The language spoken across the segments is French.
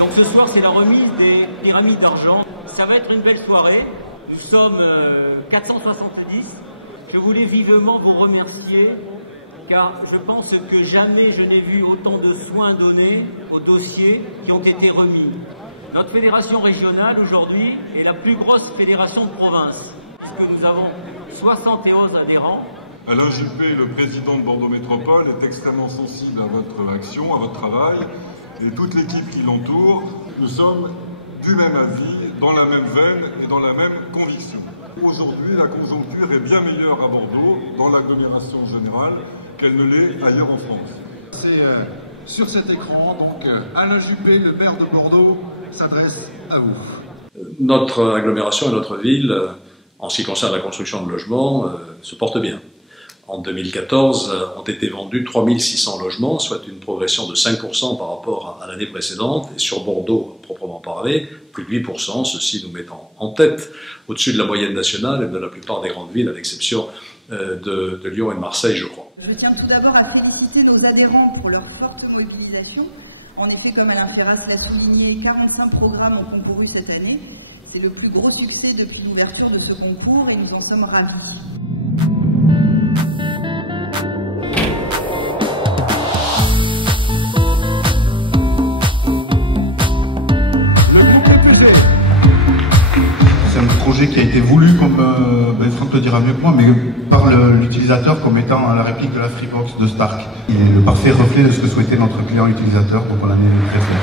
Donc ce soir, c'est la remise des pyramides d'argent. Ça va être une belle soirée. Nous sommes 470. Je voulais vivement vous remercier, car je pense que jamais je n'ai vu autant de soins donnés aux dossiers qui ont été remis. Notre fédération régionale, aujourd'hui, est la plus grosse fédération de province, puisque nous avons 71 adhérents. Alain Juppé, le président de Bordeaux Métropole, est extrêmement sensible à votre action, à votre travail, et toute l'équipe qui l'entoure. Nous sommes du même avis, dans la même veine et dans la même conviction. Aujourd'hui, la conjoncture est bien meilleure à Bordeaux, dans l'agglomération générale, qu'elle ne l'est ailleurs en France. C'est sur cet écran, donc Alain Juppé, le maire de Bordeaux, s'adresse à vous. Notre agglomération et notre ville, en ce qui concerne la construction de logements, se portent bien. En 2014, ont été vendus 3600 logements, soit une progression de 5% par rapport à l'année précédente. Et sur Bordeaux, proprement parlé, plus de 8%, ceci nous mettant en tête, au-dessus de la moyenne nationale et de la plupart des grandes villes, à l'exception de Lyon et de Marseille, je crois. Je tiens tout d'abord à féliciter nos adhérents pour leur forte mobilisation. En effet, comme Alain Ferras l'a souligné, 45 programmes ont concouru cette année. C'est le plus gros succès depuis l'ouverture de ce concours et nous en sommes ravis. Projet qui a été voulu, comme Franck le dira mieux que moi, mais par l'utilisateur comme étant à la réplique de la Freebox de Stark. Il est le parfait reflet de ce que souhaitait notre client utilisateur, donc on en est très fiers.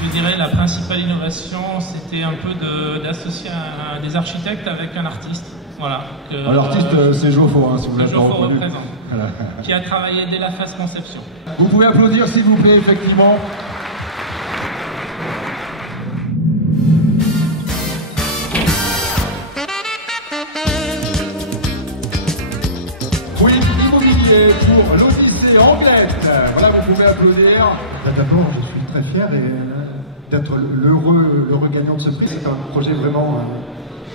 Je dirais la principale innovation, c'était un peu d'associer des architectes avec un artiste. Voilà. L'artiste, c'est Geoffroy, hein, si vous l'avez pas reconnu. Voilà. Qui a travaillé dès la phase conception. Vous pouvez applaudir, s'il vous plaît, effectivement. Oui, immobilier pour l'Odyssée anglaise. Voilà, vous pouvez applaudir. D'abord, je suis très fier d'être l'heureux gagnant de ce prix. C'est un projet vraiment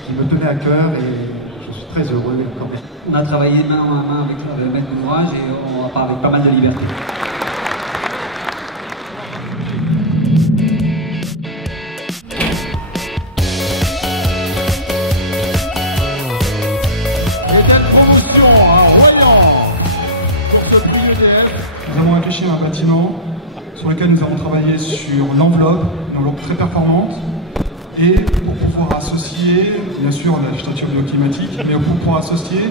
qui me tenait à cœur et je suis très heureux. On a travaillé main à main avec le maître d'ouvrage et on part avec pas mal de liberté. Nous avons réfléchi à un bâtiment sur lequel nous avons travaillé sur l'enveloppe, une enveloppe très performante, et pour pouvoir associer, bien sûr, la structure bioclimatique, mais pour pouvoir associer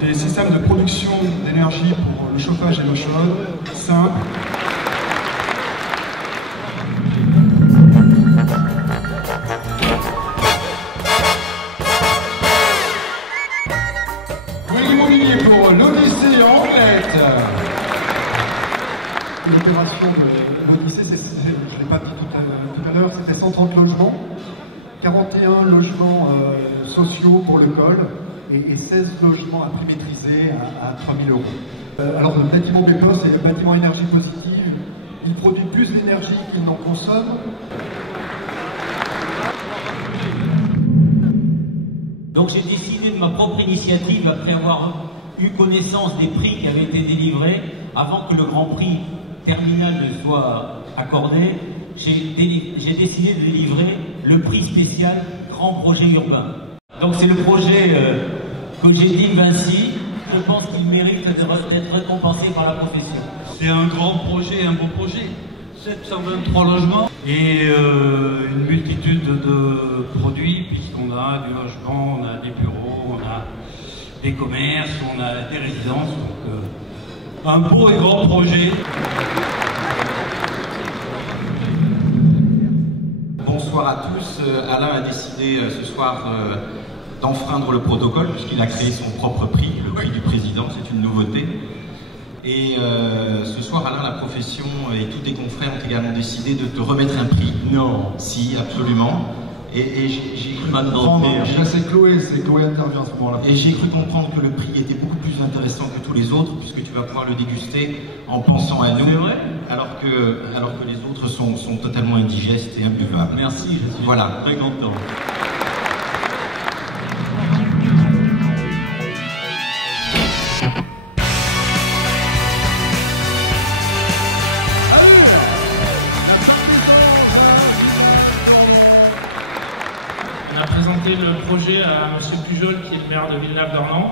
des systèmes de production d'énergie pour le chauffage et l'eau chaude, simples. Oui, l'immobilier pour l'Odyssée anglaise. L'opération de l'Odyssée, je ne l'ai pas dit tout à l'heure, c'était 130 logements, 41 logements sociaux pour le col et 16 logements à prix maîtrisé à 3 000 €. Alors le bâtiment Bécos, c'est le bâtiment énergie positive. Il produit plus d'énergie qu'il n'en consomme. Donc j'ai décidé de ma propre initiative, après avoir eu connaissance des prix qui avaient été délivrés, avant que le Grand Prix terminal ne soit accordé, j'ai décidé de délivrer le prix spécial Grand Projet Urbain. Donc c'est le projet que j'ai dit Vinci. Je pense qu'il mérite d'être récompensé par la profession. C'est un grand projet, un beau projet. 723 logements et une multitude de produits, puisqu'on a du logement, on a des bureaux, on a des commerces, on a des résidences. Donc un beau et grand projet. Bonsoir à tous. Alain a décidé ce soir d'enfreindre le protocole puisqu'il a créé son propre prix, le prix du président, c'est une nouveauté. Et ce soir, Alain, la profession et tous tes confrères ont également décidé de te remettre un prix. Non. Si, absolument. Et j'ai cru comprendre... C'est Chloé intervient à ce moment-là. Et j'ai cru comprendre que le prix était beaucoup plus intéressant que tous les autres, puisque tu vas pouvoir le déguster en pensant à nous. C'est vrai ? Alors que les autres sont totalement indigestes et imbuvables. Merci, je suis très content. On a présenté le projet à M. Pujol, qui est le maire de Villeneuve-d'Ornon,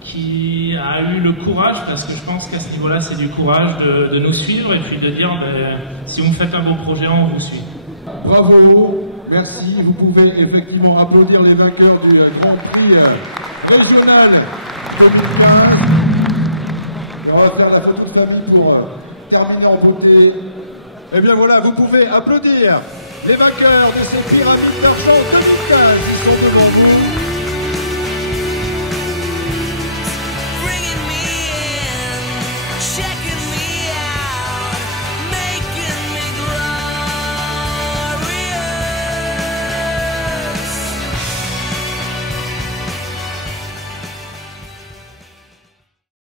qui a eu le courage, parce que je pense qu'à ce niveau-là, c'est du courage de nous suivre et puis de dire, si vous me faites un bon projet, on vous suit. Bravo, merci. Vous pouvez effectivement applaudir les vainqueurs du Grand Prix régional. On va faire la photo de la vie pour terminer en beauté. Et bien voilà, vous pouvez applaudir les vainqueurs de ces pyramides d'argent 2015 qui sont devant vous.